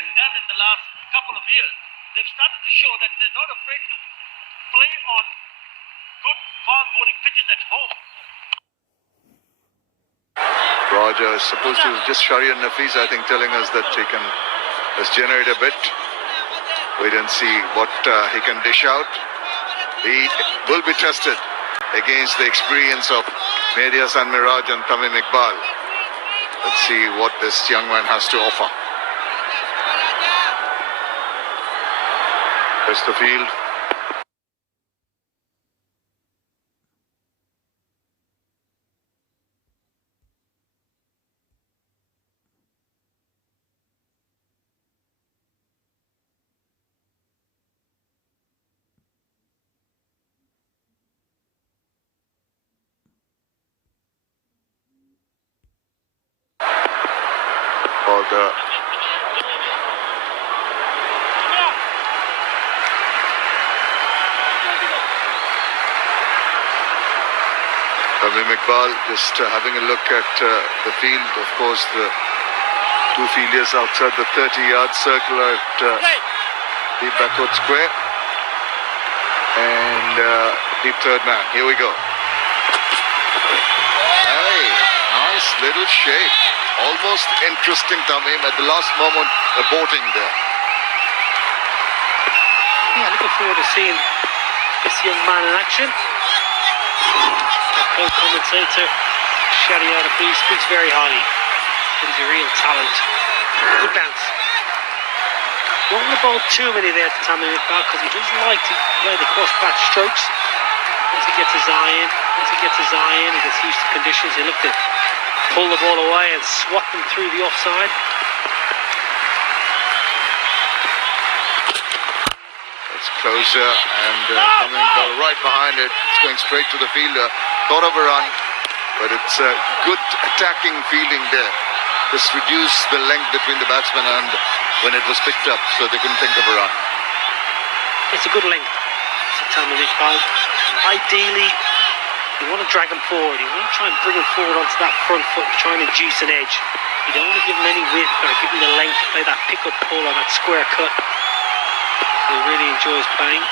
has done in the last couple of years. They've started to show that they're not afraid to play on good fast bowling pitches at home. Roger is supposed to just Sharian Nafees, I think, telling us that he can just generate a bit. Wait and see what he can dish out. He will be tested against the experience of Mehdi Hasan Miraj and Tamim Iqbal. Let's see what this young man has to offer. There's the field. For the Tamim Iqbal just having a look at the field. Of course, the two fielders outside the 30-yard circle at deep backward square. And deep third man. Here we go. Hey, nice little shake. Almost interesting, Tamim, at the last moment, aborting there. Yeah, looking forward to seeing this young man in action. Our co-commentator, Sharian Nafees, speaks very highly. He's a real talent. Good bounce. Don't want to bowl too many there to Tamim Iqbal because he doesn't like to play the cross-bat strokes. Once he gets his eye in, he gets used to conditions. He'll look to pull the ball away and swat them through the offside. It's closer and coming ball right behind it. It's going straight to the fielder. Thought of a run, but it's a good attacking fielding there. Just reduced the length between the batsmen and when it was picked up, so they couldn't think of a run. It's a good length to Tamim Iqbal. Ideally, you want to drag him forward. You want to try and bring him forward onto that front foot to try and induce an edge. You don't want to give him any width or give him the length to play that pick-up pull or that square cut. He really enjoys playing.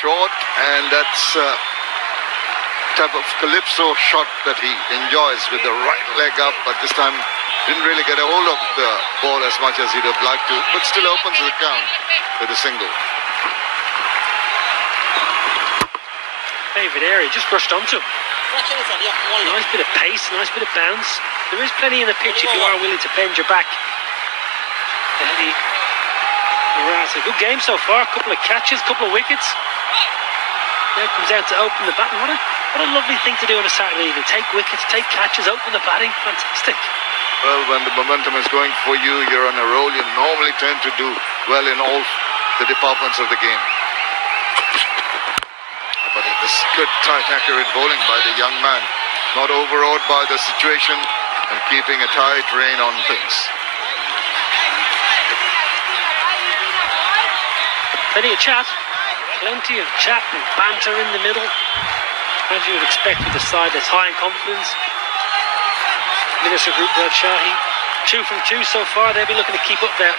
Short, and that's type of calypso shot that he enjoys with the right leg up, but this time didn't really get a hold of the ball as much as he'd have liked to, but still opens the count with a single. Favourite area, just rushed onto him. Nice bit of pace, nice bit of bounce. There is plenty in the pitch if you are willing to bend your back. It's a good game so far. A couple of catches, a couple of wickets. Now comes out to open the batting. What a lovely thing to do on a Saturday evening. Take wickets, take catches, open the batting. Fantastic. Well, when the momentum is going for you, you're on a roll. You normally tend to do well in all the departments of the game. But it is good, tight, accurate bowling by the young man. Not overawed by the situation and keeping a tight rein on things. Plenty of chat and banter in the middle, as you would expect with a side that's high in confidence. Minister Group Shahi, 2 from 2 so far. They'll be looking to keep up their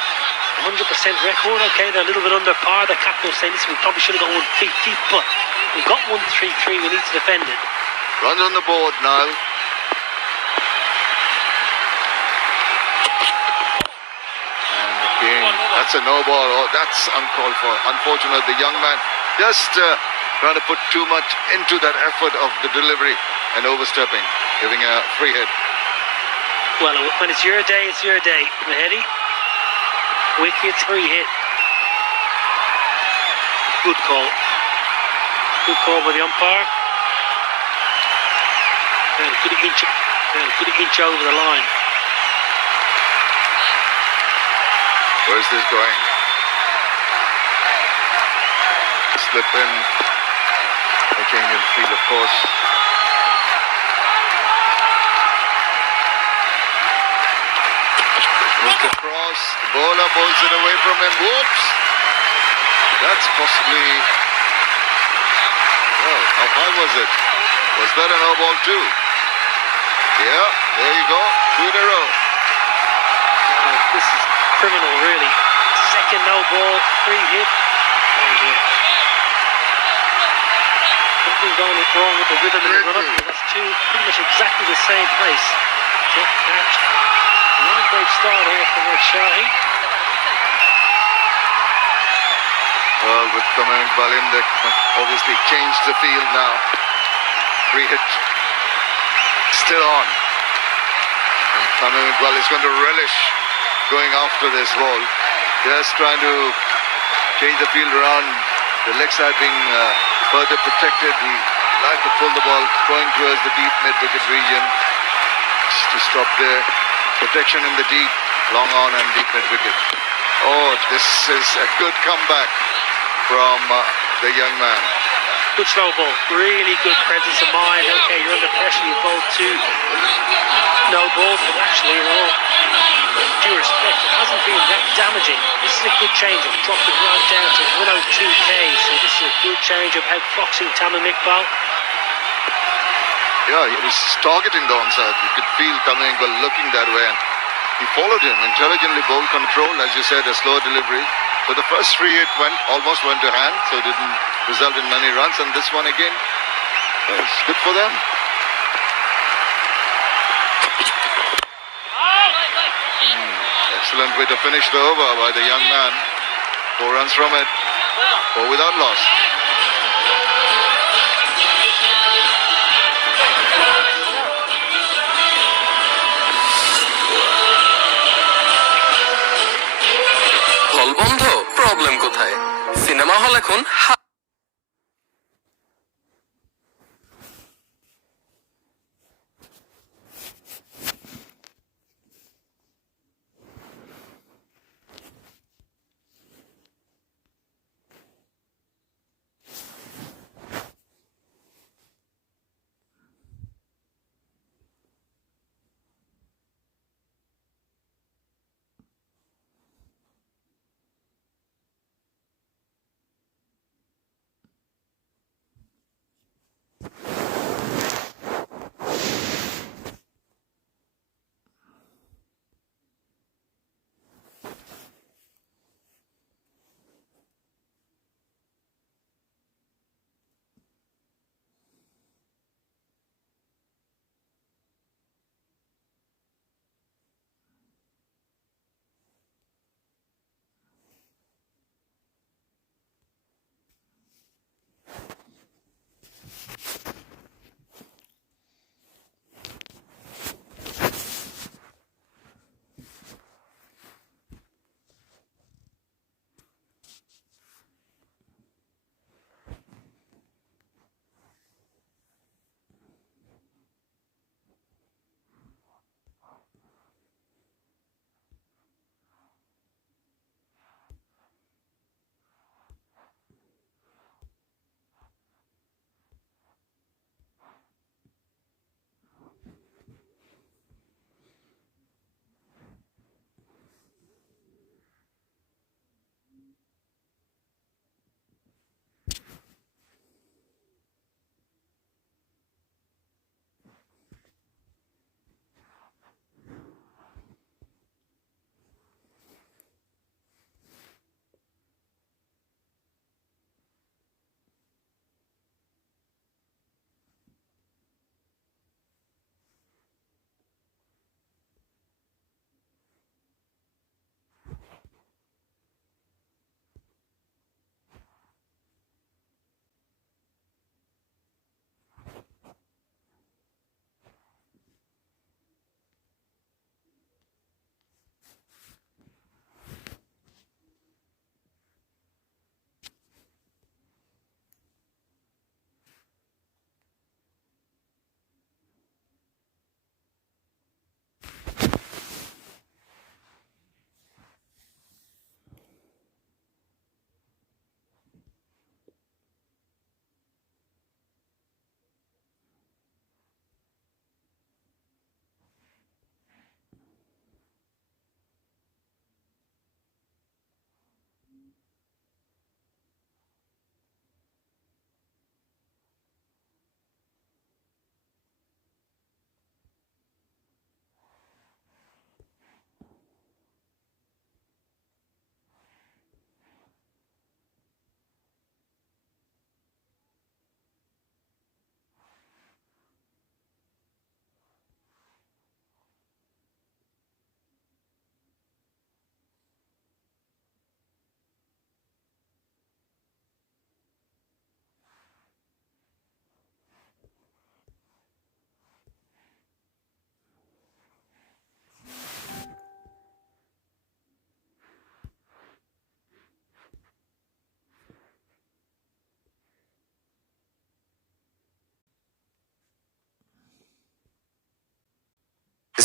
100% record. Okay, they're a little bit under par. The captain was saying, listen, we probably should have got 150, but we've got 133. We need to defend it. Runs on the board, Niall. And again, that's a no ball. Oh, that's uncalled for. Unfortunate, the young man just trying to put too much into that effort of the delivery and overstepping, giving a free hit. Well, when it's your day, it's your day. Mehdi, wickets, free hit. Good call. Good call by the umpire. And a good inch over the line. Where's this going? Slip in. Making him feel, of course. Look across. The bowler bowls it away from him. Whoops! That's possibly... Well, how high was it? Was that a no ball too? Yeah, there you go. 2 in a row. This is criminal, really. Second no ball, free hit. Oh dear. Something going wrong with the rhythm in the run-up. That's pretty much exactly the same place. Jeff matched. Not a great start here for Shahi. Well, with Tamim Iqbal in, they obviously changed the field now. Free hit. Still on. And Tamim Iqbal is going to relish going after this ball. Just trying to change the field around. The leg side being further protected. He likes to pull the ball, throwing towards the deep mid-wicket region. Just to stop there. Protection in the deep, long on and deep mid-wicket. Oh, this is a good comeback from the young man. Good slow ball, really good presence of mind. Okay, you're under pressure, you bowl two no balls, but actually, due respect, it hasn't been that damaging. This is a good change. I've dropped it right down to 102k, so this is a good change of outfoxing Tamim Iqbal. Yeah, he was targeting the onside. You could feel Tamim Iqbal looking that way, and he followed him. Intelligently ball control, as you said, a slow delivery. So the first three it almost went to hand, so it didn't result in many runs, and this one again, it's good for them. Excellent way to finish the over by the young man. 4 runs from it, 4 without loss. হল বন্ধ, problem কোথায়? Cinema hall এখন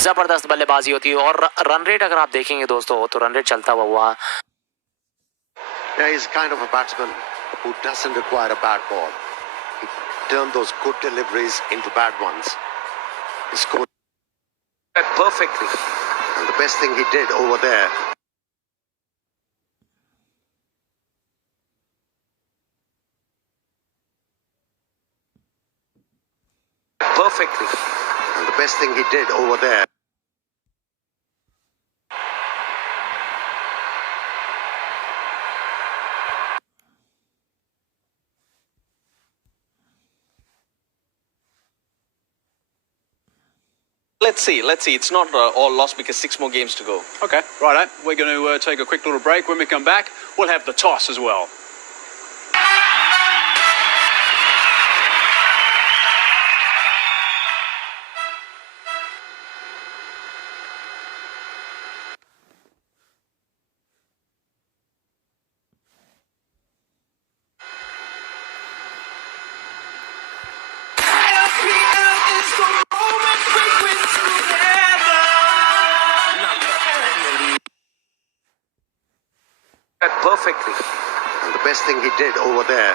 जबरदस्त बल्लेबाजी होती है और run rate अगर आप देखेंगे दोस्तों तो रन रेट चलता हुआ Yeah, he's kind of a batsman who doesn't require a bad ball. He turned those good deliveries into bad ones. He scored perfectly. and the best thing he did over there. Perfectly. And the best thing he did over there. Let's see. It's not all lost because 6 more games to go. Okay, righto. We're going to take a quick little break. When we come back, we'll have the toss as well. Perfectly. And the best thing he did over there.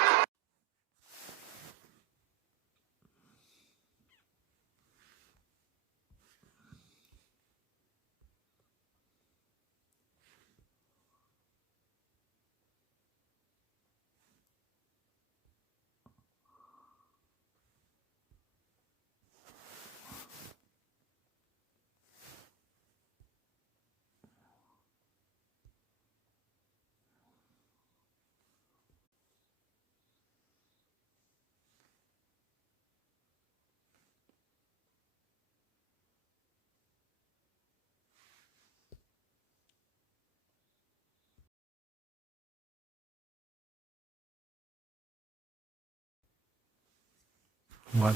What?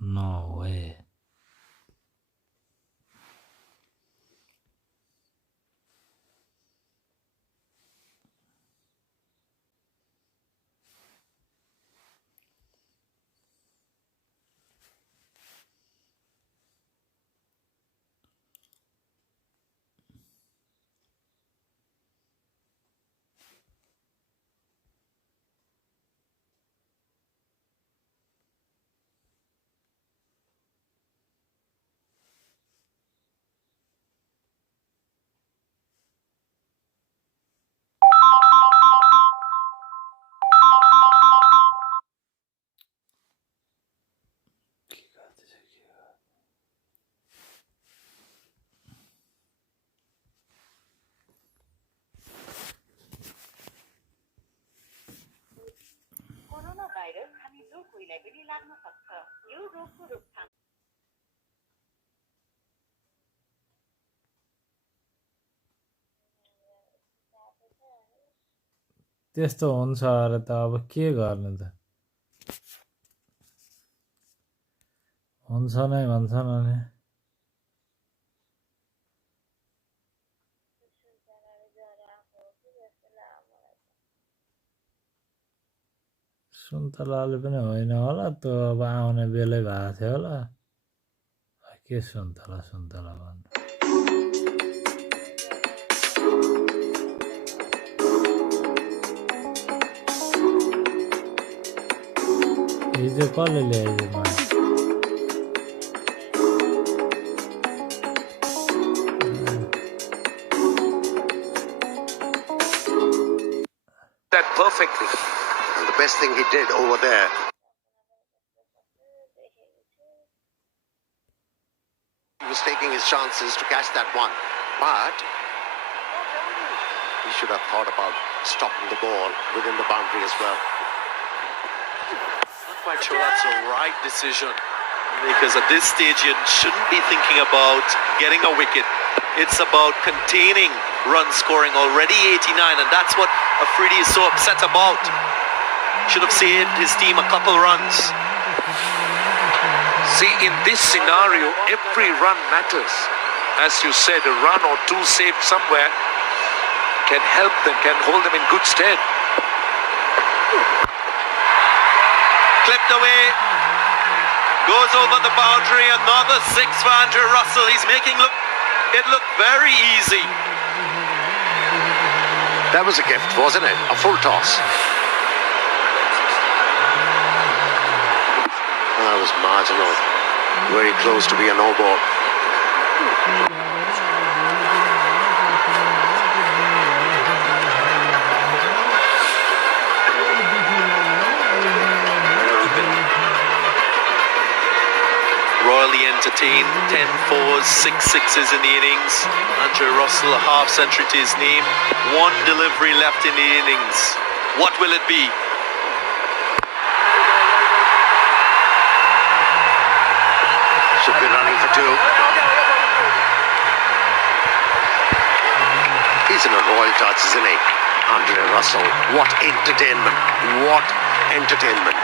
No way. Corona virus हामी जो कोहीलाई पनि लाग्न सक्छ यो रोगको रोकथाम त्यस्तो हुन्छ अरे त अब के गर्ने त हुन्छ नै भन्छन् अनि सुन्तलाले पनि होइन होला त्यो अब आउने बेलै भएको थियो होला के सुन्तला सुन्तला भन्नु हिजो कसले ल्याइदियो मलाई That perfectly. And the best thing he did over there. He was taking his chances to catch that one. But he should have thought about stopping the ball within the boundary as well. Not quite sure that's the right decision, because at this stage you shouldn't be thinking about getting a wicket. It's about containing run scoring. Already 89, and that's what Afridi is so upset about. Should have saved his team a couple runs. See, in this scenario, every run matters. As you said, a run or two saved somewhere can help them, can hold them in good stead. Clipped away. Goes over the boundary. Another 6 for Andrew Russell. He's making it look very easy. That was a gift, wasn't it? A full toss. That was marginal. Very close to be a no ball. Royally entertained, 10 fours, 6 sixes in the innings. Andrew Russell, a half century to his name. 1 delivery left in the innings. What will it be? Should be running for 2. He's in a royal touch, isn't he? Andrew Russell. What entertainment. What entertainment.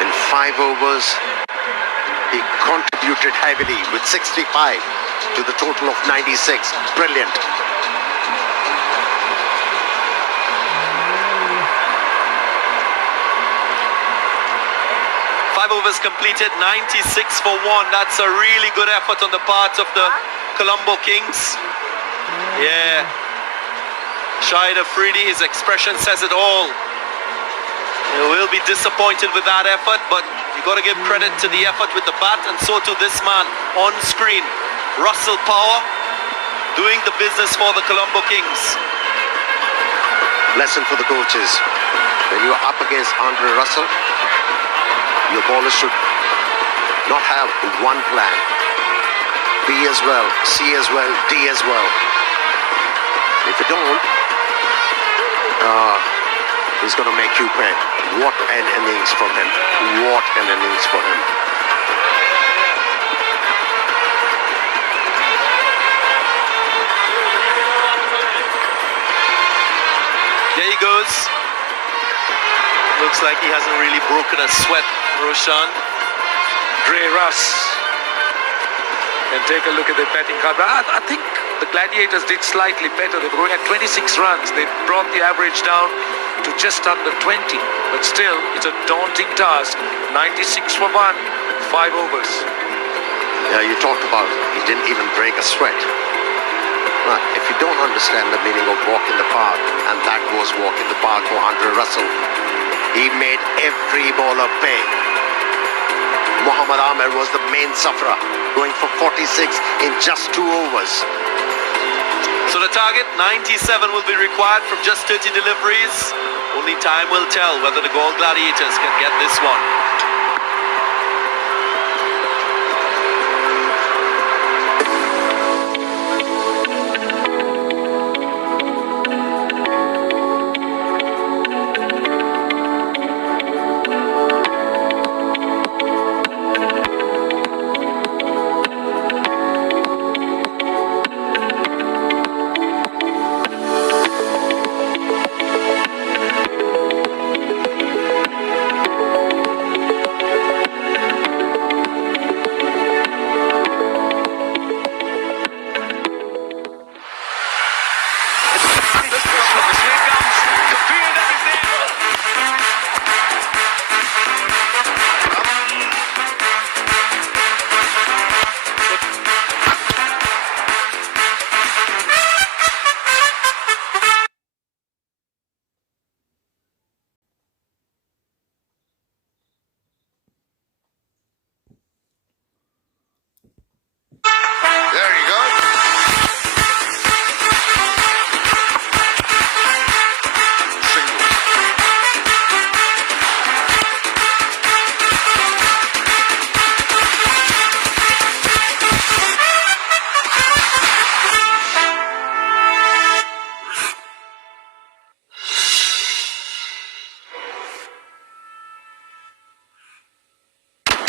In 5 overs, he contributed heavily with 65 to the total of 96. Brilliant. Overs completed, 96 for 1. That's a really good effort on the part of the Colombo Kings. Yeah. Shahid Afridi, his expression says it all. He will be disappointed with that effort, but you got to give credit to the effort with the bat, and so to this man on screen, Russell Power, doing the business for the Colombo Kings. Lesson for the coaches. When you're up against Andrew Russell, your bowlers should not have one plan. B as well, C as well, D as well. If you don't, he's going to make you pay. What an innings for him. What an innings for him. There he goes. Looks like he hasn't really broken a sweat, Roshan. Dre Russ. And take a look at the batting card. I think the Gladiators did slightly better. They were going at 26 runs. They brought the average down to just under 20. But still, it's a daunting task. 96 for 1, 5 overs. Yeah, you talked about he didn't even break a sweat. But if you don't understand the meaning of walk in the park, and that was walk in the park for Andrew Russell, he made every bowler pay. Mohammad Amir was the main sufferer, going for 46 in just 2 overs. So the target, 97, will be required from just 30 deliveries. Only time will tell whether the Gold Gladiators can get this one.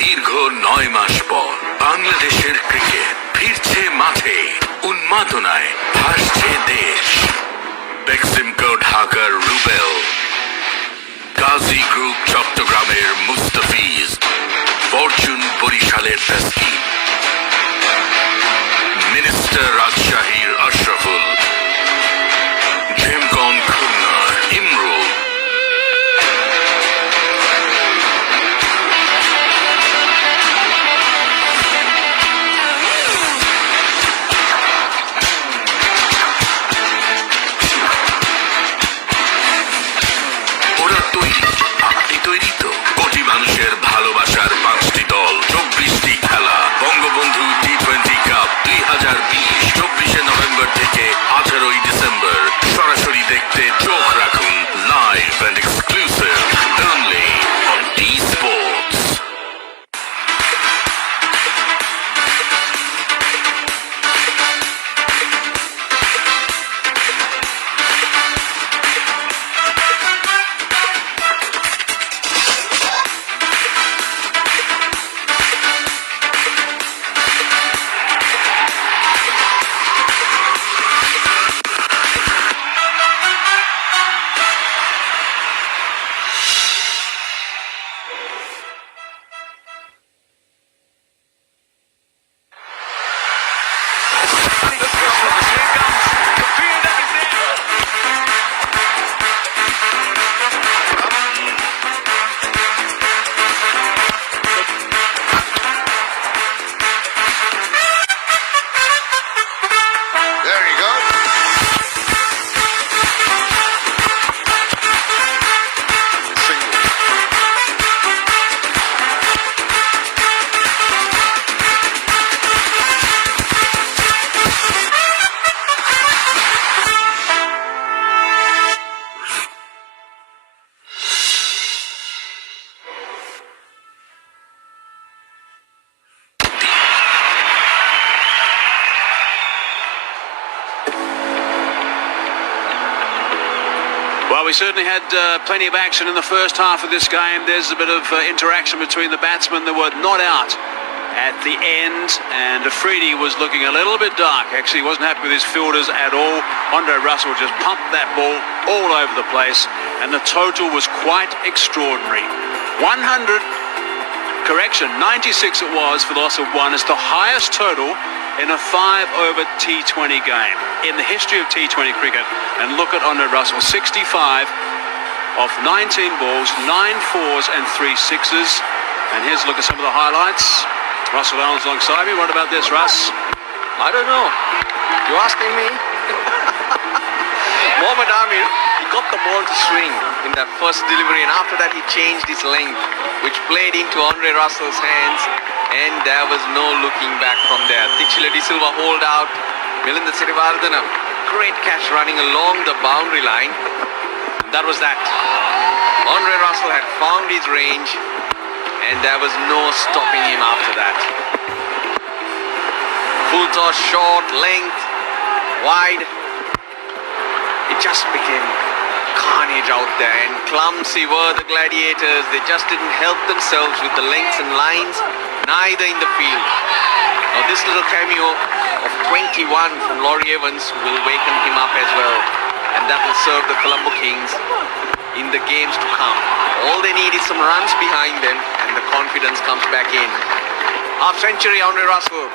দীর্ঘ 9 মাস পর বাংলাদেশের cricket ফিরছে মাঠে, উন্মাদনায় ভাসছে দেশ। বেক্সিমকো ঢাকার Rubel, Gazi group চট্টগ্রামের Mustafiz, Fortune বরিশালের তাসকিন, মিনিস্টার রাজশাহীর আশরাফুল, ড্রিমকন খুলনার Imrul, Well, we certainly had plenty of action in the first half of this game. There's a bit of interaction between the batsmen that were not out at the end, and Afridi was looking a little bit dark. Actually, he wasn't happy with his fielders at all. Andre Russell just pumped that ball all over the place, and the total was quite extraordinary. 96 it was for the loss of one. It's the highest total in a 5-over T20 game in the history of T20 cricket. And look at Andre Russell, 65 off 19 balls, 9 fours and 3 sixes. And here's a look at some of the highlights. Russell Allen's alongside me. What about this, Russ? I don't know. You asking me? Mohammad Amir, he got the ball to swing in that first delivery, and after that he changed his length, which played into Andre Russell's hands, and there was no looking back from there. Thichila De Silva hold out. Milinda Sirivardhana, great catch running along the boundary line. That was that. Andre Russell had found his range, and there was no stopping him after that. Full toss, short, length, wide. It just became carnage out there, and clumsy were the Gladiators. They just didn't help themselves with the lengths and lines, neither in the field. Now this little cameo of 21 from Laurie Evans will waken him up as well, and that will serve the Colombo Kings in the games to come. All they need is some runs behind them, and the confidence comes back in. Half century, Andre Russell.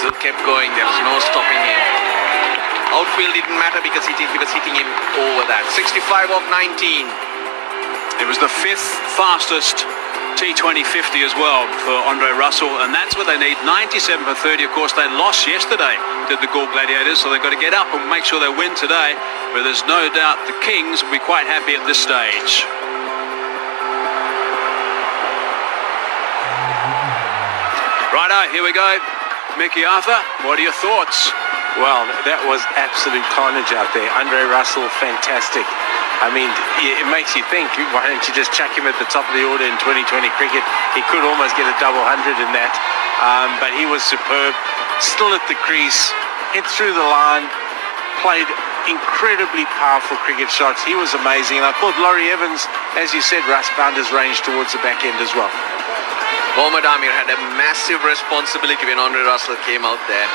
Still kept going. There was no stopping him. Outfield didn't matter because he was hitting him over that. 65 off 19. It was the 5th fastest T20 50 as well for Andre Russell, and that's what they need. 97 for 30. Of course, they lost yesterday to the Gaul Gladiators, so they've got to get up and make sure they win today. But there's no doubt the Kings will be quite happy at this stage. Righto, here we go. Mickey Arthur, what are your thoughts? Well, that was absolute carnage out there. Andre Russell, fantastic. I mean, it makes you think, why don't you just chuck him at the top of the order in 2020 cricket? He could almost get a double 100 in that. But he was superb. Still at the crease, hit through the line, played incredibly powerful cricket shots. He was amazing. And I thought Laurie Evans, as you said, Russ, found his range towards the back end as well. Mohammad Amir had a massive responsibility when Andre Russell came out there.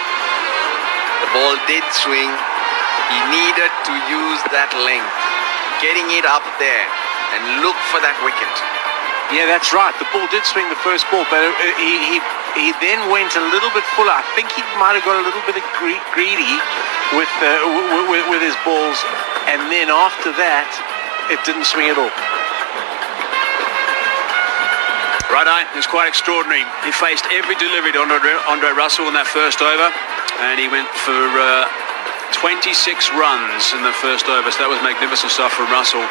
The ball did swing. He needed to use that length, getting it up there and look for that wicket. Yeah, that's right. The ball did swing the first ball, but he then went a little bit fuller. I think he might have got a little bit of greedy with his balls, and then after that, it didn't swing at all. Righto, it was quite extraordinary. He faced every delivery to Andre Russell in that first over, and he went for 26 runs in the first over, so that was magnificent stuff from Russell.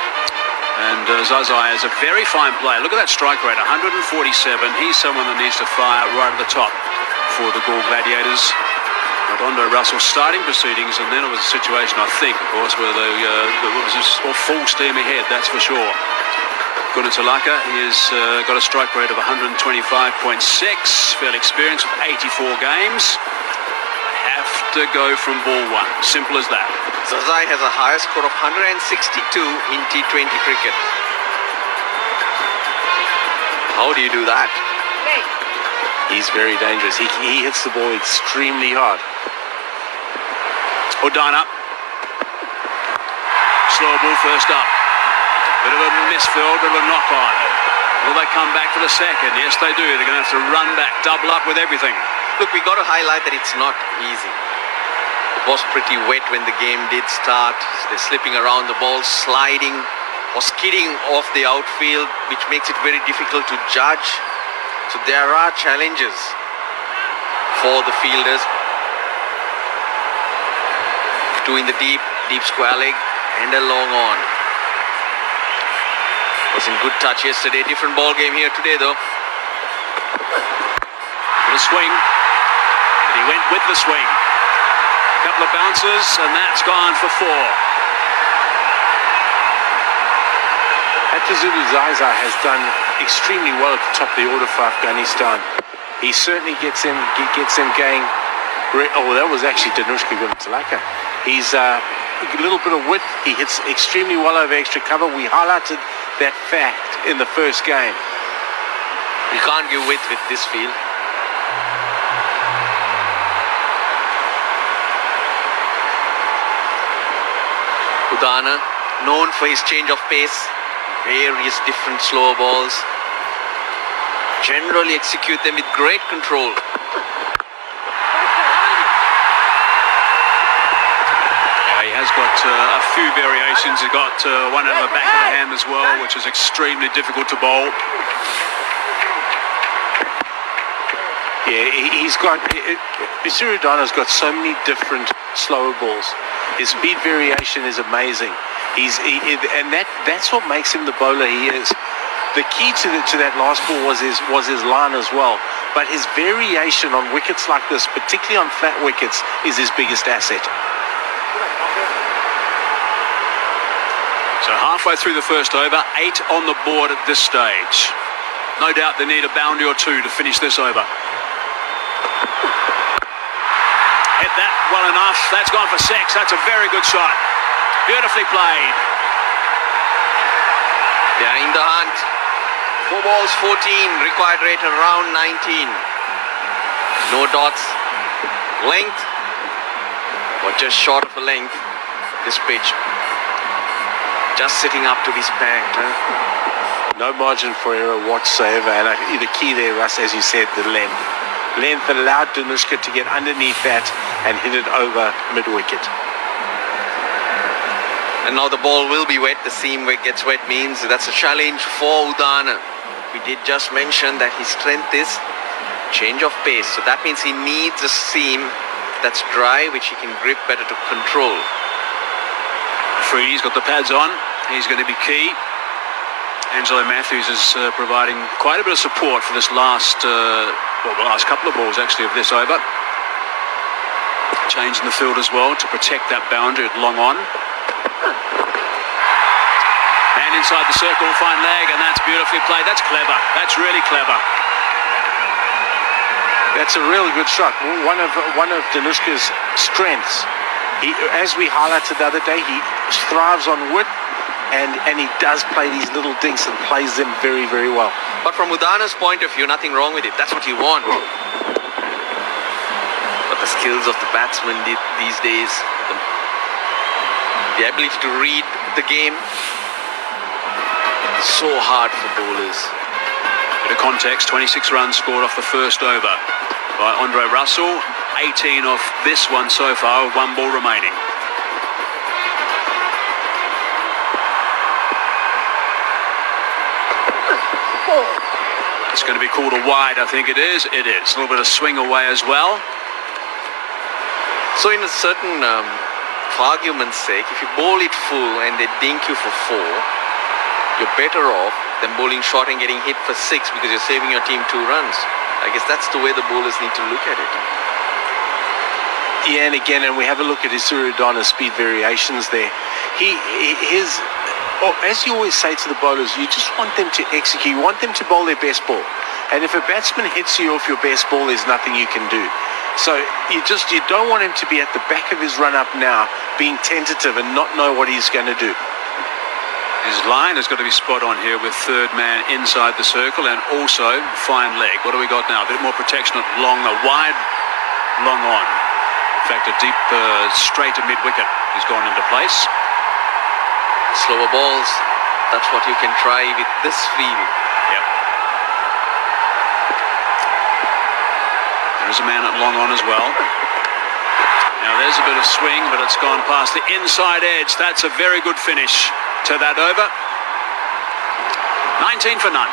And Zazai is a very fine player. Look at that strike rate, 147. He's someone that needs to fire right at the top for the Gaul Gladiators. But Andre Russell starting proceedings, and then it was a situation, I think, of course, where it was just all full steam ahead, that's for sure. Gunatalaka has got a strike rate of 125.6, fairly experienced with 84 games. Have to go from ball one, simple as that. Zazai has a higher score of 162 in T20 cricket. How do you do that? He's very dangerous. He hits the ball extremely hard. Udana. Slow ball first up. Bit of a misfield, bit of a knock on. Will they come back for the second? Yes, they do. They're going to have to run back, double up with everything. Look, we got to highlight that it's not easy. It was pretty wet when the game did start. They're slipping around, the ball sliding or skidding off the outfield, which makes it very difficult to judge. So there are challenges for the fielders. Two in the deep square leg and a long on. Was in good touch yesterday. Different ball game here today, though. With a swing, but he went with the swing. Couple of bounces, and that's gone for 4. Atazulu Zaza has done extremely well at the top of the order for Afghanistan. He certainly gets him going. Oh, that was actually Danushka Gunatalaka. He's a little bit of width. He hits extremely well over extra cover. We highlighted that fact in the first game. You can't give width with this field. Udana, known for his change of pace, various different slower balls. Generally execute them with great control. He has got a few variations. He's got one at the back of the hand as well, which is extremely difficult to bowl. Yeah, he's got... Surudana's got so many different slower balls. His speed variation is amazing. And that's what makes him the bowler he is. The key to that last ball was his line as well. But his variation on wickets like this, particularly on flat wickets, is his biggest asset. So halfway through the first over, 8 on the board at this stage. No doubt they need a boundary or two to finish this over. Hit that well enough. That's gone for 6. That's a very good shot. Beautifully played. They're in the hunt. 4 balls, 14. Required rate around 19. No dots. Length. Or just short of a length. This pitch. Just sitting up to be spanked. No margin for error whatsoever. And the key there, Russ, as you said, the length. Length allowed Danushka to get underneath that and hit it over mid-wicket. And now the ball will be wet. The seam gets wet means that's a challenge for Udana. We did just mention that his strength is change of pace. So that means he needs a seam that's dry, which he can grip better to control. He's got the pads on. He's going to be key. Angelo Matthews is providing quite a bit of support for this last couple of balls actually of this over. Changing the field as well to protect that boundary at long on. And inside the circle, fine leg, and that's beautifully played. That's clever. That's really clever. That's a really good shot. One of Danushka's strengths. As we highlighted the other day, he thrives on width, and he does play these little dinks and plays them very, very well. But from Udana's point of view, nothing wrong with it. That's what you want. But the skills of the batsman these days, the ability to read the game, so hard for bowlers. Bit of context, 26 runs scored off the first over by Andre Russell. 18 off this one so far, with 1 ball remaining. It's going to be called a wide, I think it is. It is. A little bit of swing away as well. So in a certain, for argument's sake, if you bowl it full and they dink you for 4, you're better off than bowling short and getting hit for 6 because you're saving your team 2 runs. I guess that's the way the bowlers need to look at it. Yeah, and again, and we have a look at his Surudana speed variations there. As you always say to the bowlers, you just want them to execute. You want them to bowl their best ball. And if a batsman hits you off your best ball, there's nothing you can do. So you don't want him to be at the back of his run-up now, being tentative and not know what he's going to do. His line has got to be spot on here with third man inside the circle and also fine leg. What do we got now? A bit more protection at long, a wide, long on. In fact, a deep straight to mid-wicket has gone into place. Slower balls, that's what you can try with this field. Yep. There's a man at long on as well. Now there's a bit of swing, but it's gone past the inside edge. That's a very good finish to that over. 19 for none.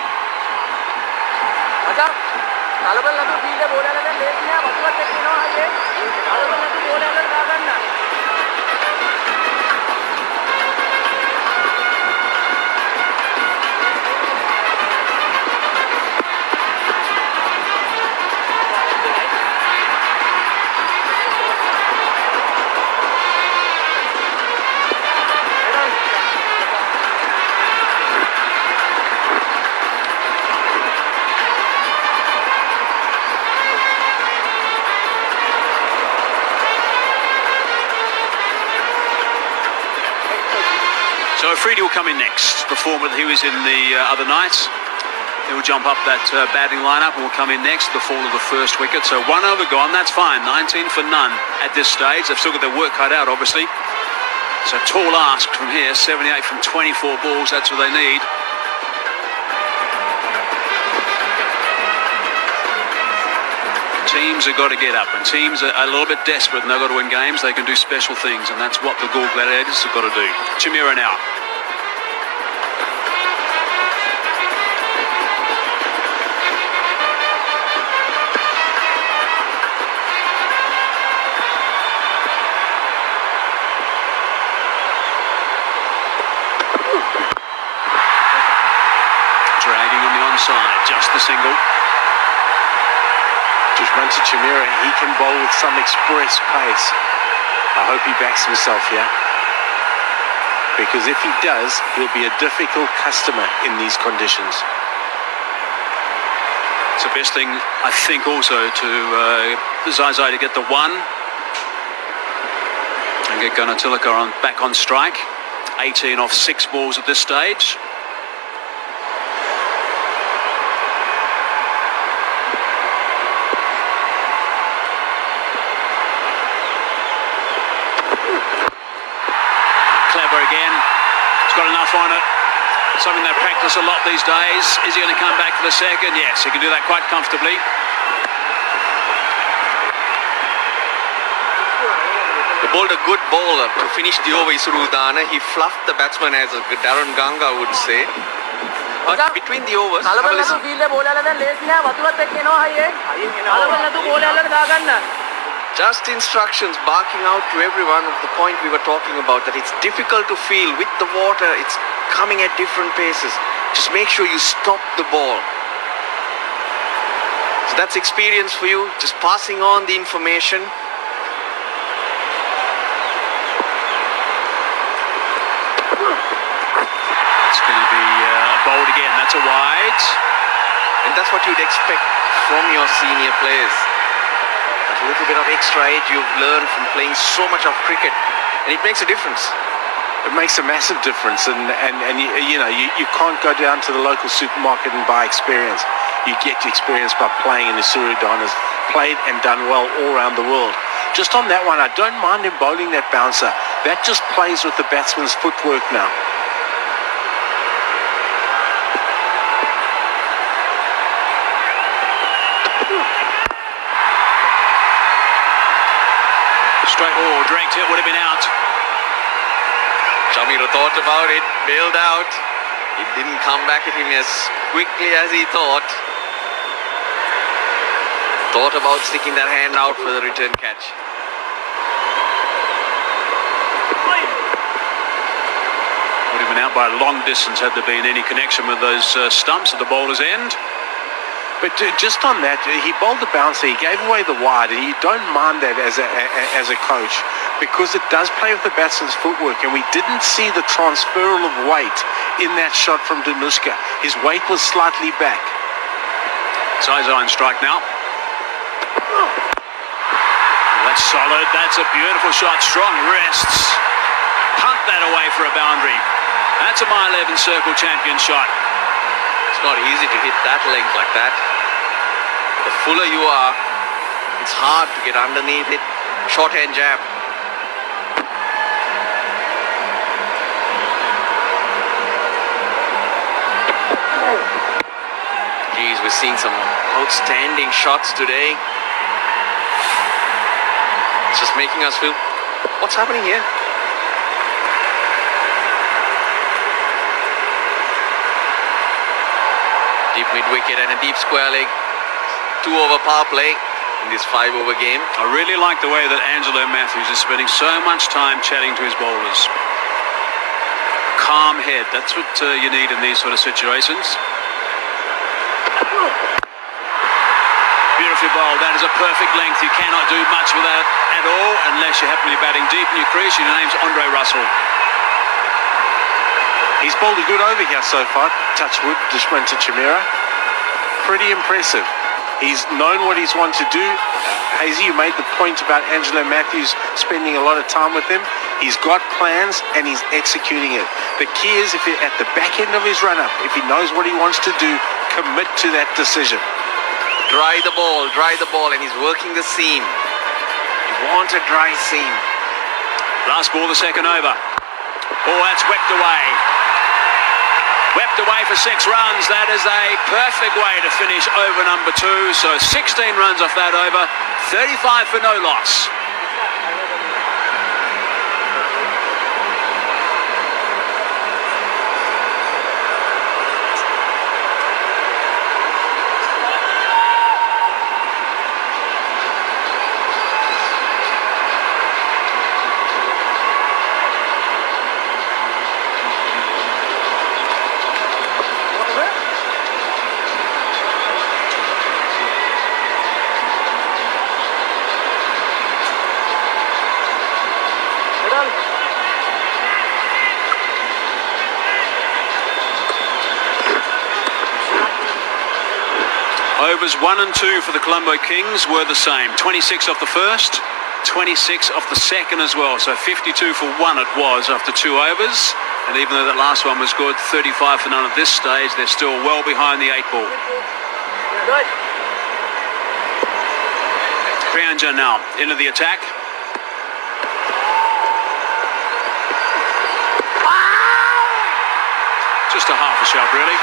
So Afridi will come in next. The form that he was in the other night. He will jump up that batting lineup and will come in next. The fall of the first wicket. So 1 over gone. That's fine. 19 for none at this stage. They've still got their work cut out, obviously. So tall ask from here. 78 from 24 balls. That's what they need. Teams have got to get up. When teams are a little bit desperate and they've got to win games, they can do special things, and that's what the Gaul Gladiators have got to do. Chimera now. Dragging on the onside, just the single. Dushmanta Chimera, he can bowl with some express pace. I hope he backs himself here. Because if he does, he'll be a difficult customer in these conditions. It's the best thing, I think, also to Zai to get the one and get Gunatilaka back on strike. 18 off 6 balls at this stage. Again, he's got enough on it. Something they practice a lot these days. Is he going to come back for the second? Yes, he can do that quite comfortably. They bowled a good bowler to finish the over, Isurudana. He fluffed the batsman, as Darren Ganga would say. But between the overs, have a listen. Just instructions barking out to everyone of the point we were talking about, that it's difficult to feel with the water, it's coming at different paces. Just make sure you stop the ball. So that's experience for you, just passing on the information. It's going to be bowled again. That's a wide. And that's what you'd expect from your senior players. A little bit of extra edge you've learned from playing so much of cricket, and it makes a difference. It makes a massive difference, and you know, you can't go down to the local supermarket and buy experience. You get experience by playing, and Isurudana has played and done well all around the world. Just on that one, I don't mind him bowling that bouncer. That just plays with the batsman's footwork now. Dragged it, would have been out. Chamira thought about it, bailed out. It didn't come back at him as quickly as he thought. Thought about sticking that hand out for the return catch. Would have been out by a long distance had there been any connection with those stumps at the bowler's end. But just on that, he bowled the bouncer, he gave away the wide, and you don't mind that as a coach, because it does play with the batsman's footwork, and we didn't see the transferal of weight in that shot from Danushka. His weight was slightly back. Zai on strike now. Oh, that's solid. That's a beautiful shot. Strong wrists. Punt that away for a boundary. That's a mile 11 circle champion shot. It's not easy to hit that length like that. The fuller you are, it's hard to get underneath it. Short-hand jab. Geez, we're seeing some outstanding shots today. It's just making us feel, what's happening here? Deep mid-wicket and a deep square leg. 2 over power play in this 5 over game. I really like the way that Angelo Matthews is spending so much time chatting to his bowlers. Calm head, that's what you need in these sort of situations. Beautifully bowled. That is a perfect length. You cannot do much with that at all unless you happen to be batting deep in your crease. Your name's Andre Russell. He's bowled a good over here so far. Touch wood, Dushmanta Chimera. Pretty impressive. He's known what he's wanted to do. Hazy, you made the point about Angelo Matthews spending a lot of time with him. He's got plans and he's executing it. The key is if at the back end of his run-up, if he knows what he wants to do, commit to that decision. Dry the ball, and he's working the seam. You want a dry seam. Last ball, the second over. Oh, that's whipped away. Whipped away for 6 runs. That is a perfect way to finish over number 2. So 16 runs off that over, 35 for no loss. Overs 1 and 2 for the Colombo Kings were the same. 26 off the first, 26 off the second as well. So 52 for 1 it was after 2 overs. And even though that last one was good, 35 for none at this stage, they're still well behind the 8 ball. Priyanjan now into the attack. Just a half a shot, really.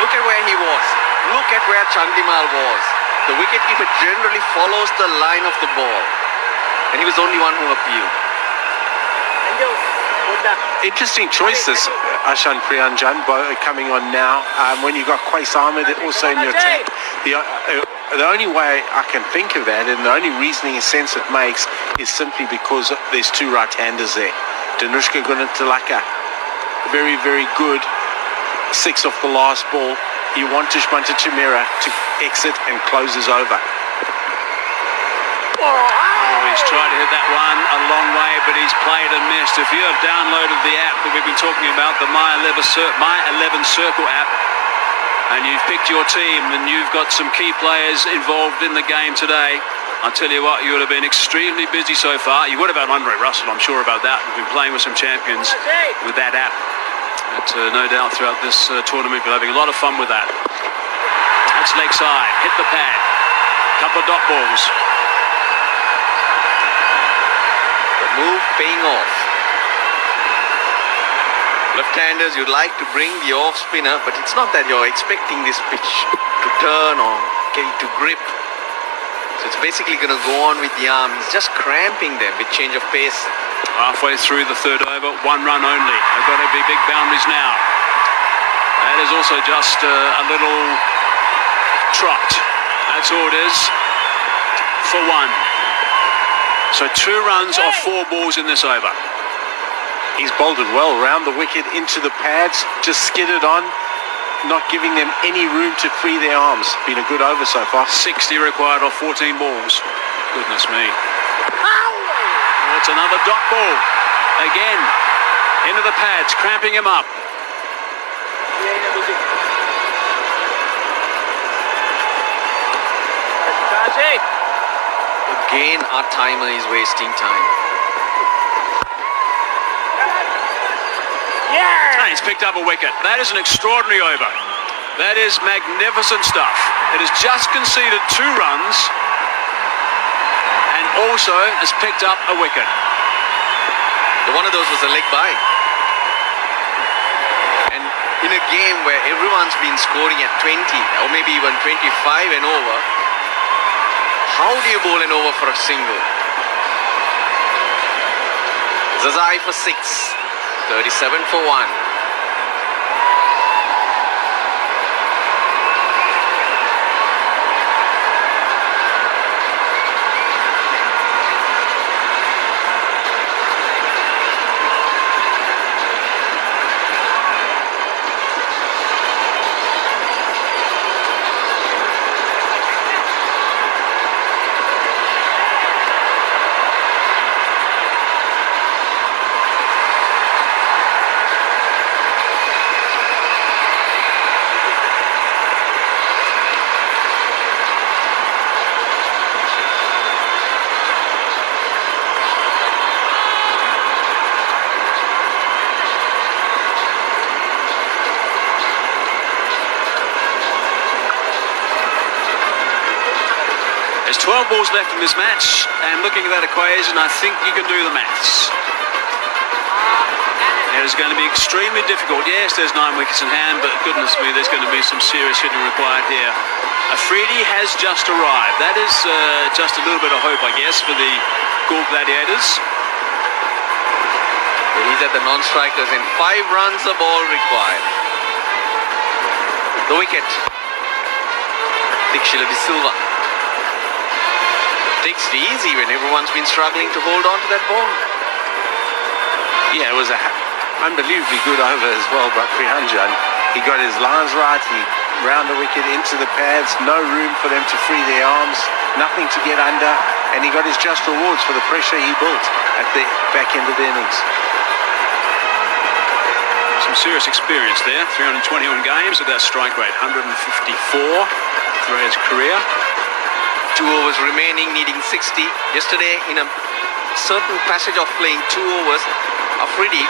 Look at where he was. Look at where Chandimal was. The wicketkeeper generally follows the line of the ball. And he was the only one who appealed. Interesting choices, Ashan Priyanjan, coming on now. When you got Qais Ahmed also in your attack. The only way I can think of that, and the only reasoning and sense it makes, is simply because there's 2 right-handers there. Danushka Gunatilaka, very, very good. 6 off the last ball. You want Dushmanta Chimera to exit and close his over. He's tried to hit that one a long way, but he's played and missed. If you have downloaded the app that we've been talking about, the My 11 Circle app, and you've picked your team and you've got some key players involved in the game today, I'll tell you what, you would have been extremely busy so far. You would have had Andre Russell, I'm sure about that. We've been playing with some champions with that app. But no doubt throughout this tournament, we're having a lot of fun with that. That's leg side, hit the pad. Couple of dot balls. The move paying off. Left-handers, you'd like to bring the off-spinner, but it's not that you're expecting this pitch to turn or get it to grip. So it's basically going to go on with the arm. He's just cramping them with change of pace. Halfway through the third over, 1 run only. They've got to be big boundaries now. That is also just a little trot. That's all it is for 1. So 2 runs off 4 balls in this over. He's bowled it well around the wicket into the pads, just skidded on, not giving them any room to free their arms. Been a good over so far. 60 required off 14 balls. Goodness me. It's another dot ball. Again, into the pads, cramping him up. Again, our timer is wasting time. And he's picked up a wicket. That is an extraordinary over. That is magnificent stuff. It has just conceded 2 runs and also has picked up a wicket. One of those was a leg by. And in a game where everyone's been scoring at 20 or maybe even 25 and over, how do you bowl an over for a single? Zazai for 6, 37 for 1. There's 12 balls left in this match, and looking at that equation, I think you can do the maths. It is going to be extremely difficult. Yes, there's 9 wickets in hand, but goodness me, there's going to be some serious hitting required here. Afridi has just arrived. That is just a little bit of hope, I guess, for the Gaul Gladiators. He's at the non-strikers in 5 runs a ball required. The wicket. Dixila de Silva takes it easy when everyone's been struggling to hold on to that ball. Yeah, it was a unbelievably good over as well by Prihanjan. He got his lines right, he round the wicket into the pads, no room for them to free their arms, nothing to get under, and he got his just rewards for the pressure he built at the back end of the innings. Some serious experience there. 321 games at that strike rate, 154 throughout his career. 2 overs remaining, needing 60. Yesterday, in a certain passage of playing 2 overs, Afridi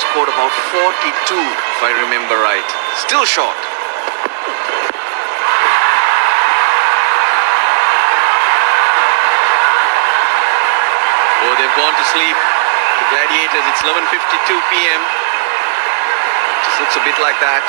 scored about 42, if I remember right. Still short. Oh, they've gone to sleep. The Gladiators, it's 11:52 p.m. Just looks a bit like that.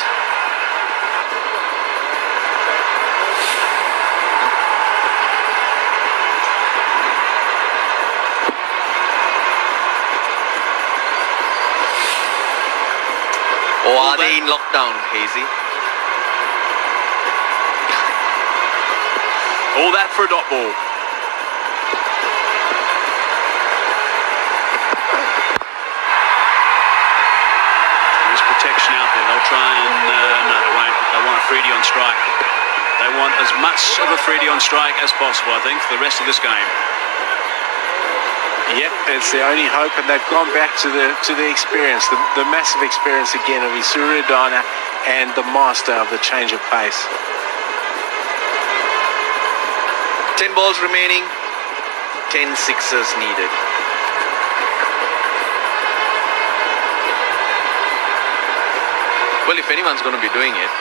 Or are they in lockdown, Hazy? All that for a dot ball. There's protection out there. They'll try and... no, they won't. They want Afridi on strike. They want as much of Afridi on strike as possible, I think, for the rest of this game. Yep, it's the only hope, and they've gone back to the experience, the massive experience again of Isuradana and the master of the change of pace. 10 balls remaining, 10 sixes needed. Well, if anyone's going to be doing it,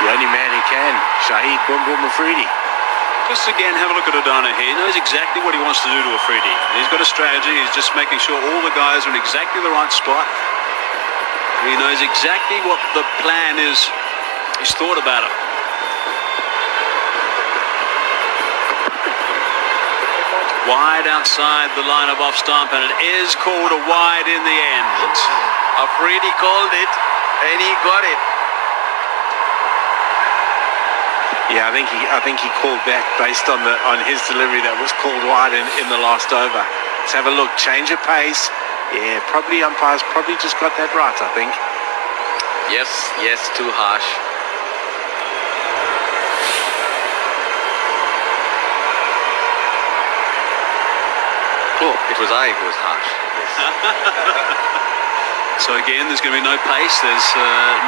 the only man who can, Shahid Boom Boom Afridi. Just again, have a look at Odana here. He knows exactly what he wants to do to Afridi. He's got a strategy. He's just making sure all the guys are in exactly the right spot. He knows exactly what the plan is. He's thought about it. Wide outside the line of off stump, and it is called a wide in the end. Afridi called it, and he got it. Yeah, I think he called back based on his delivery that was called wide in the last over. Let's have a look. Change of pace. Yeah, probably umpires probably just got that right, I think. Yes, too harsh. Oh, it was I who was harsh. Yes. So again, there's going to be no pace. There's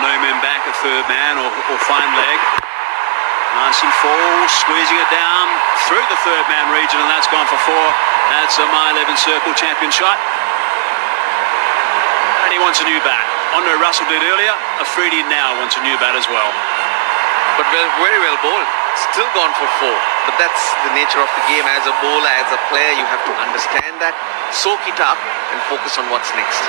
no men back at third man or fine leg. Nice and full, squeezing it down through the third man region, and that's gone for 4. That's a My 11 circle champion shot. And he wants a new bat. Andre Russell did earlier. Afridi now wants a new bat as well. But very well bowled. Still gone for 4. But that's the nature of the game. As a bowler, as a player, you have to understand that, soak it up, and focus on what's next.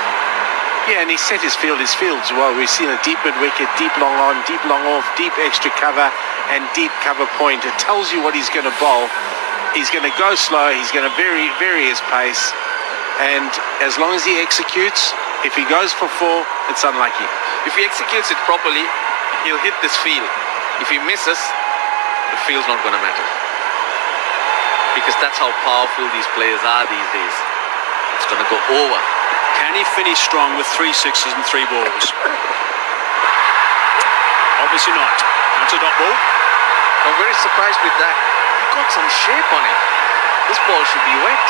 Yeah, and he set his field as well. We've seen a deep mid wicket, deep long on, deep long off, deep extra cover, and deep cover point. It tells you what he's going to bowl. He's going to go slow. He's going to vary his pace. And as long as he executes, if he goes for 4, it's unlucky. If he executes it properly, he'll hit this field. If he misses, the field's not going to matter. Because that's how powerful these players are these days. It's going to go over. Can he finish strong with 3 sixes and 3 balls? Obviously not. That's a dot ball. I'm very surprised with that. He got some shape on it. This ball should be wet.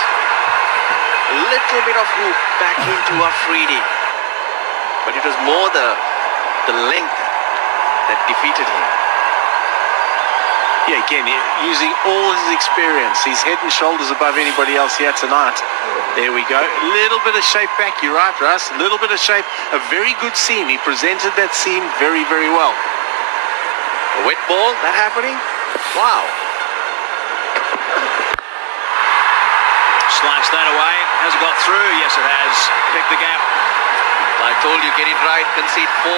A little bit of hoop back into Afridi. But it was more the length that defeated him. Yeah, again, using all his experience. He's head and shoulders above anybody else here tonight. There we go. A little bit of shape back. You're right, Russ. A little bit of shape. A very good seam. He presented that seam very, very well. A wet ball, that happening? Wow. Sliced that away. Has it got through? Yes, it has. Picked the gap. I told you, get it right, concede 4.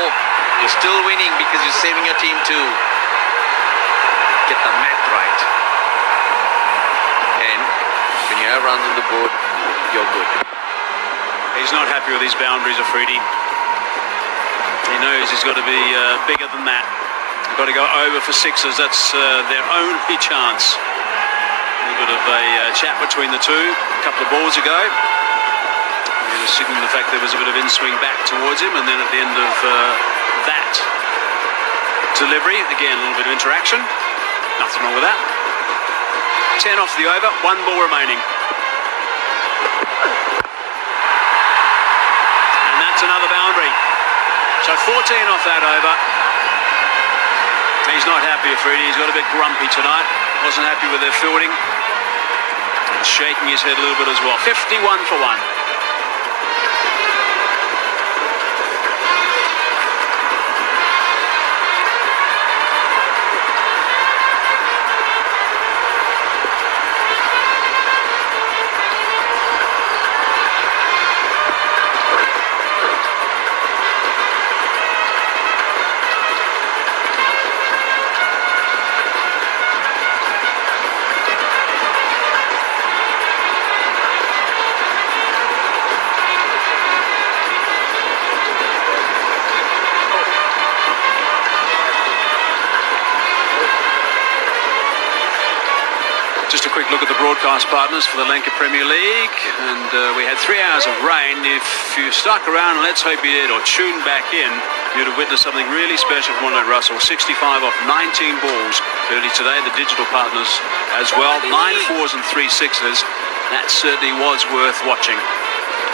You're still winning because you're saving your team too. Get the math right. And when you have runs on the board, you're good. He's not happy with his boundaries, Afridi. He knows he's got to be bigger than that. He's got to go over for 6s. That's their only chance. A little bit of a chat between the two a couple of balls ago. He was signaling the fact there was a bit of in-swing back towards him, and then at the end of that delivery, again, a little bit of interaction. Nothing wrong with that. 10 off the over, 1 ball remaining. And that's another boundary. So 14 off that over. He's not happy, Afridi. He's got a bit grumpy tonight. Wasn't happy with their fielding. And shaking his head a little bit as well. 51 for 1. Just a quick look at the broadcast partners for the LANKA Premier League, and we had 3 hours of rain. If you stuck around, and let's hope you did, or tuned back in, you'd have witnessed something really special from Russell. 65 off 19 balls early today. The digital partners as well. 9 4s and 3 6s. That certainly was worth watching.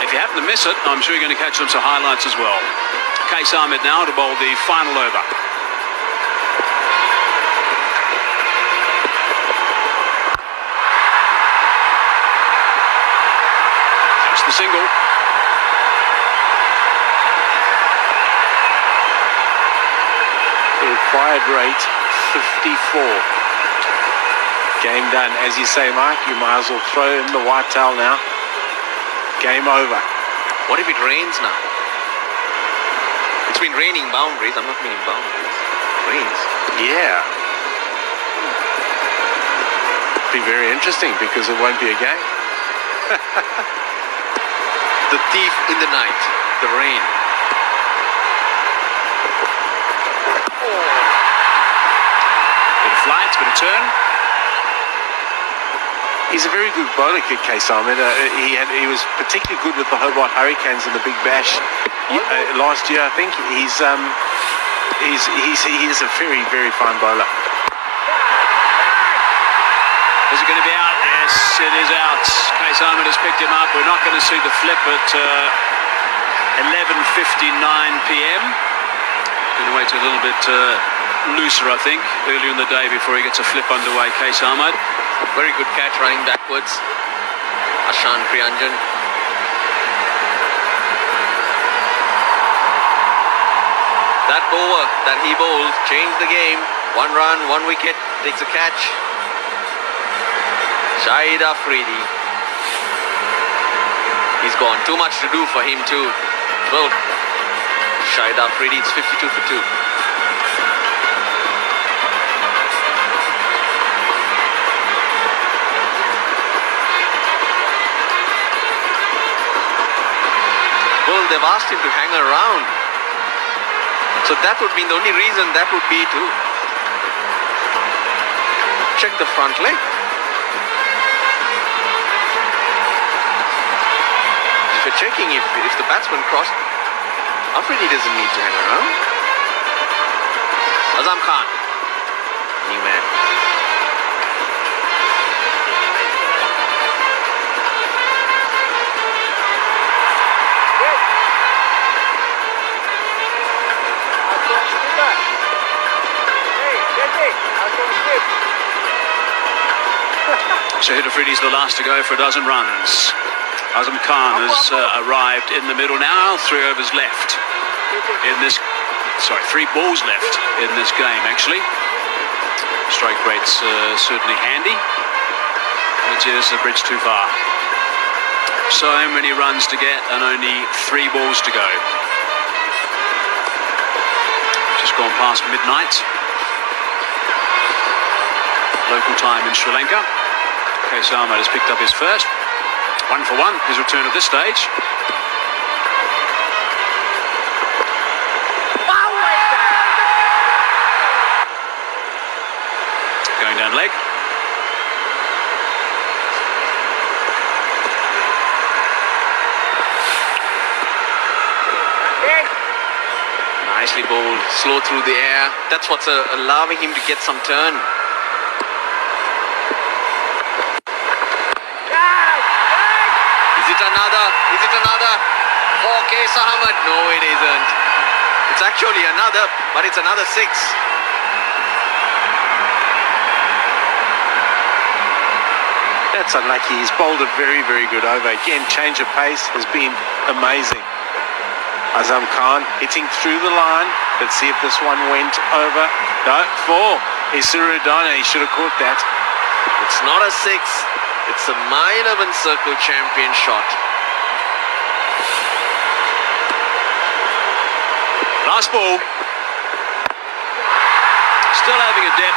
If you happen to miss it, I'm sure you're going to catch some highlights as well. Case Ahmed now to bowl the final over. The single. The required rate 54. Game done. As you say, Mike, you might as well throw in the white towel now. Game over. What if it rains now? It's been raining boundaries. I'm not meaning boundaries. Rains. Yeah. Be very interesting because it won't be a game. The thief in the night, the rain. Bit of flight, bit of turn. He's a very good bowler, Case Ahmed. He was particularly good with the Hobart Hurricanes in the Big Bash last year. I think he is a very, very fine bowler. Is it going to be out? Yes, it is out. Case Ahmed has picked him up. We're not going to see the flip at 11:59 p.m. Going to wait a little bit looser, I think, earlier in the day before he gets a flip underway. Case Ahmed. Very good catch running backwards. Ashan Priyanjan. That over that he bowled changed the game. 1 run, 1 wicket, takes a catch. Shahid Afridi. He's gone. Too much to do for him too. Well, Shahid Afridi, it's 52 for 2. Well, they've asked him to hang around. So that would mean the only reason that would be to check the front leg. If you're checking if the batsman crossed, Afridi doesn't need to hang around. Azam Khan, new man. Shahid Afridi's the last to go for a dozen runs. Azam Khan has arrived in the middle now, 3 overs left in this Sorry, 3 balls left in this game, actually. Strike rate's certainly handy. It is a bridge too far. So many runs to get and only 3 balls to go. Just gone past midnight. Local time in Sri Lanka. Kesama has picked up his first. 1 for 1, his return at this stage. Going down leg. Nicely bowled, slow through the air. That's what's allowing him to get some turn. Is it another? For Ahmed? No, it isn't. It's actually another, but it's another 6. That's unlucky. He's bowled a very, very good over. Again, change of pace has been amazing. Azam Khan hitting through the line. Let's see if this one went over. No, 4. Isuruddana, he should have caught that. It's not a 6. It's a my-11 circle champion shot. Last ball. Still having a dip.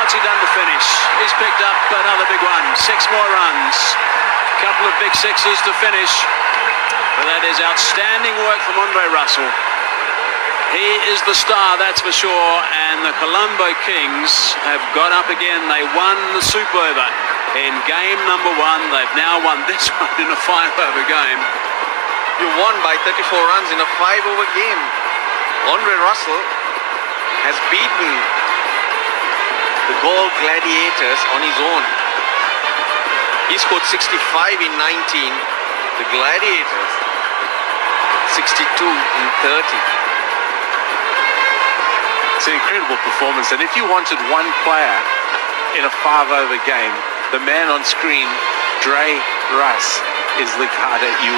What's he done to finish? He's picked up another big one. 6 more runs. Couple of big 6s to finish. But that is outstanding work from Andre Russell. He is the star, that's for sure. And the Colombo Kings have got up again. They won the Super Over in game number 1. They've now won this one in a 5-over game. You won by 34 runs in a 5-over game. Andre Russell has beaten the Galle Gladiators on his own. He scored 65 in 19. The Gladiators 62 in 30. It's an incredible performance. And if you wanted one player in a 5-over game, the man on screen, Dre Russ, is the guy that you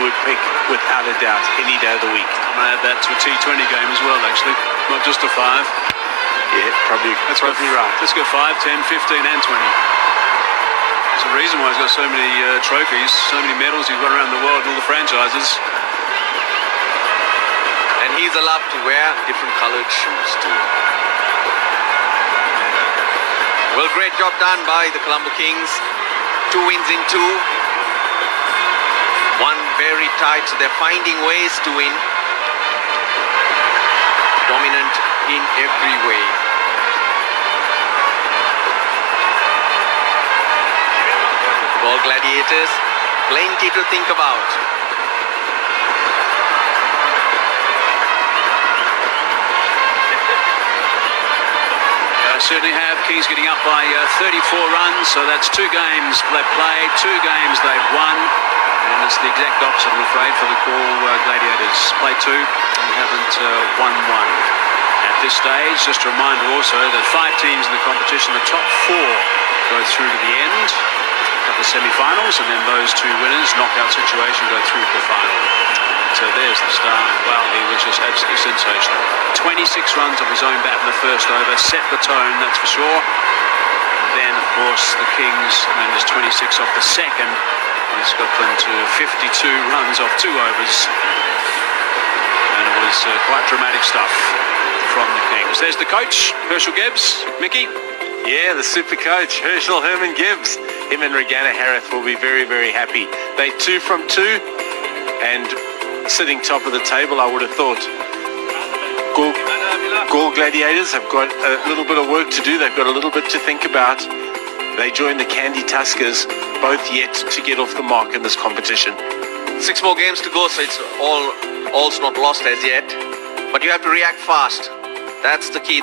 would pick without a doubt any day of the week. I'm going to add that to a T20 game as well, actually. Not just a 5. Yeah, probably right. Let's go 5, 10, 15 and 20. There's a reason why he's got so many trophies, so many medals he's got around the world in all the franchises. And he's allowed to wear different coloured shoes too. Well, great job done by the Colombo Kings. 2 wins in 2. 1 very tight, so they're finding ways to win. Dominant in every way. Galle Gladiators, plenty to think about. Certainly have. Kings getting up by 34 runs, so that's 2 games they've played, 2 games they've won, and it's the exact opposite, I'm afraid, for the Galle Gladiators. Played 2 and haven't won 1 at this stage. Just a reminder also that 5 teams in the competition, the top 4 go through to the end, a couple of semi-finals, and then those 2 winners, knockout situation, go through to the final. So there's the star. Wow, he was just absolutely sensational. 26 runs of his own bat in the first over, set the tone, that's for sure. And then, of course, the Kings managed 26 off the second. He's got them to 52 runs off 2 overs. And it was quite dramatic stuff from the Kings. There's the coach, Herschel Gibbs. Mickey? Yeah, the super coach, Herschel Herman Gibbs. Him and Regana Harith will be very, very happy. They 2 from 2 and sitting top of the table, I would have thought. Galle Gladiators have got a little bit of work to do. They've got a little bit to think about. They joined the Candy Tuskers, both yet to get off the mark in this competition. 6 more games to go, so it's all's not lost as yet. But you have to react fast. That's the key.